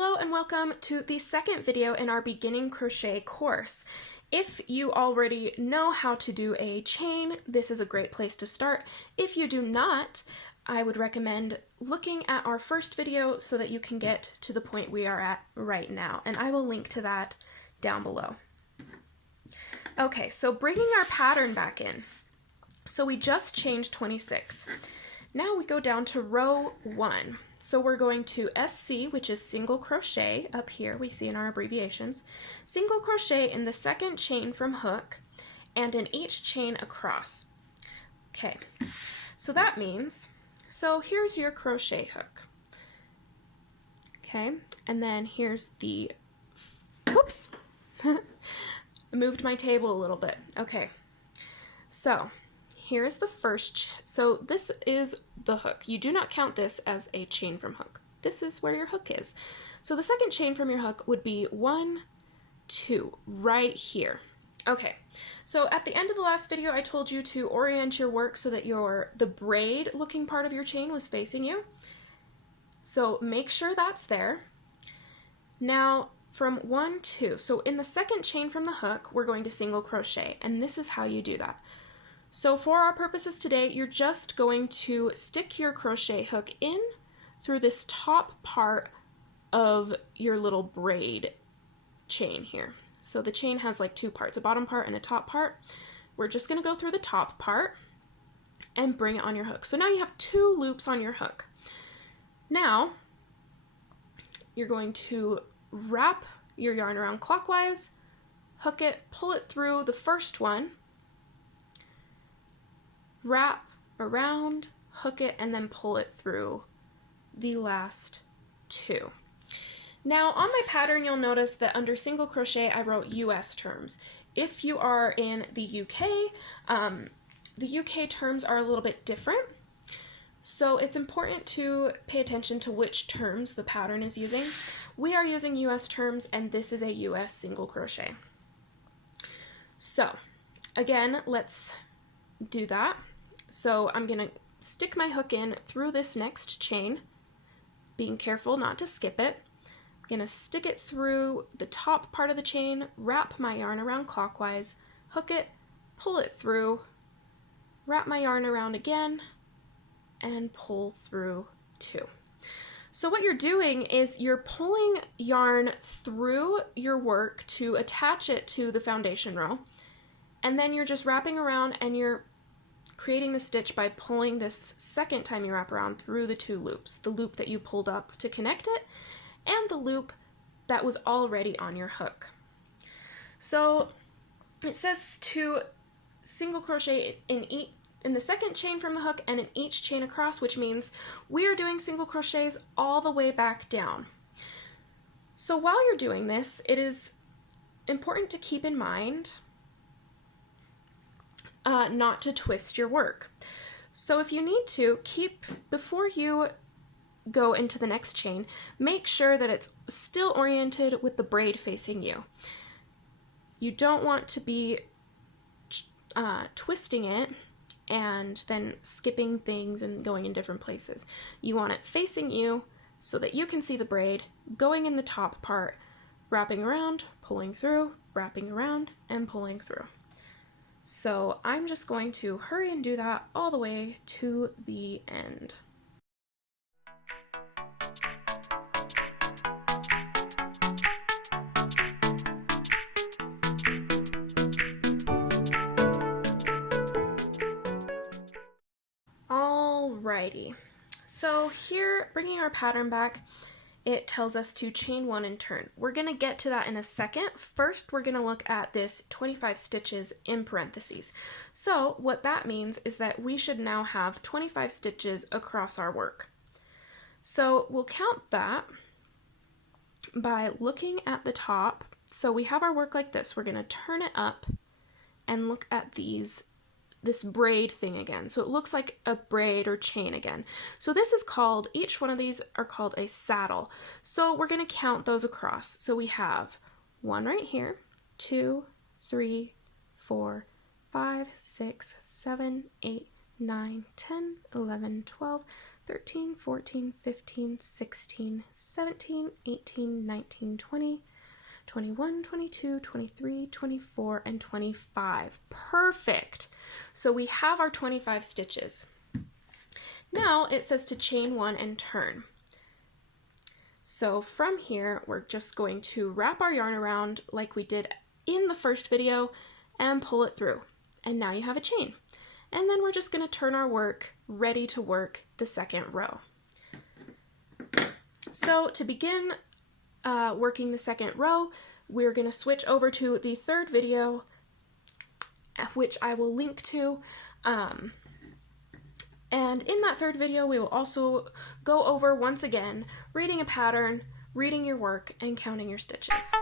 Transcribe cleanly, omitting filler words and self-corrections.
Hello and welcome to the second video in our Beginning Crochet course. If you already know how to do a chain, this is a great place to start. If you do not, I would recommend looking at our first video so that you can get to the point we are at right now, and I will link to that down below. Okay, so bringing our pattern back in. So we just chained 26. Now we go down to row 1. So we're going to SC, which is single crochet up here, we see in our abbreviations, single crochet in the second chain from hook and in each chain across. Okay, so that means, so here's your crochet hook. Okay, and then here's the, whoops, I moved my table a little bit. Okay, so here's the first, so this is the hook. You do not count this as a chain from hook. This is where your hook is. So the second chain from your hook would be 1, 2, right here. Okay, so at the end of the last video, I told you to orient your work so that the braid looking part of your chain was facing you. So make sure that's there. Now from 1, 2, so in the second chain from the hook, we're going to single crochet, and this is how you do that. So for our purposes today, you're just going to stick your crochet hook in through this top part of your little braid chain here. So the chain has like two parts, a bottom part and a top part. We're just going to go through the top part and bring it on your hook. So now you have 2 loops on your hook. Now you're going to wrap your yarn around clockwise, hook it, pull it through the first one, wrap around, hook it, and then pull it through the last 2. Now on my pattern, you'll notice that under single crochet, I wrote US terms. If you are in the UK terms are a little bit different. So it's important to pay attention to which terms the pattern is using. We are using US terms, and this is a US single crochet. So again, let's do that. So I'm going to stick my hook in through this next chain, being careful not to skip it. I'm going to stick it through the top part of the chain, wrap my yarn around clockwise, hook it, pull it through, wrap my yarn around again, and pull through 2. So what you're doing is you're pulling yarn through your work to attach it to the foundation row, and then you're just wrapping around and you're creating the stitch by pulling this second time you wrap around through the 2 loops, the loop that you pulled up to connect it and the loop that was already on your hook. So it says to single crochet in the second chain from the hook and in each chain across, which means we are doing single crochets all the way back down. So while you're doing this, it is important to keep in mind not to twist your work. So if you need to, before you go into the next chain, make sure that it's still oriented with the braid facing you. You don't want to be twisting it and then skipping things and going in different places. You want it facing you so that you can see the braid going in the top part, wrapping around, pulling through, wrapping around, and pulling through. So I'm just going to hurry and do that all the way to the end. Alrighty, so here, bringing our pattern back, it tells us to chain 1 and turn. We're going to get to that in a second. First, we're going to look at this 25 stitches in parentheses. So what that means is that we should now have 25 stitches across our work. So we'll count that by looking at the top. So we have our work like this. We're going to turn it up and look at this braid thing again. So it looks like a braid or chain again. So this is called, each one of these are called a saddle. So we're going to count those across. So we have 1 right here, 2, 3, 4, 5, 6, 7, 8, 9, 10, 11, 12, 13, 14, 15, 16, 17, 18, 19, 20, 21, 22, 23, 24, and 25. Perfect! So we have our 25 stitches. Now it says to chain 1 and turn. So from here, we're just going to wrap our yarn around like we did in the first video and pull it through. And now you have a chain. And then we're just going to turn our work ready to work the second row. So to begin working the second row, we're going to switch over to the third video, which I will link to. And in that third video, we will also go over once again reading a pattern, reading your work, and counting your stitches.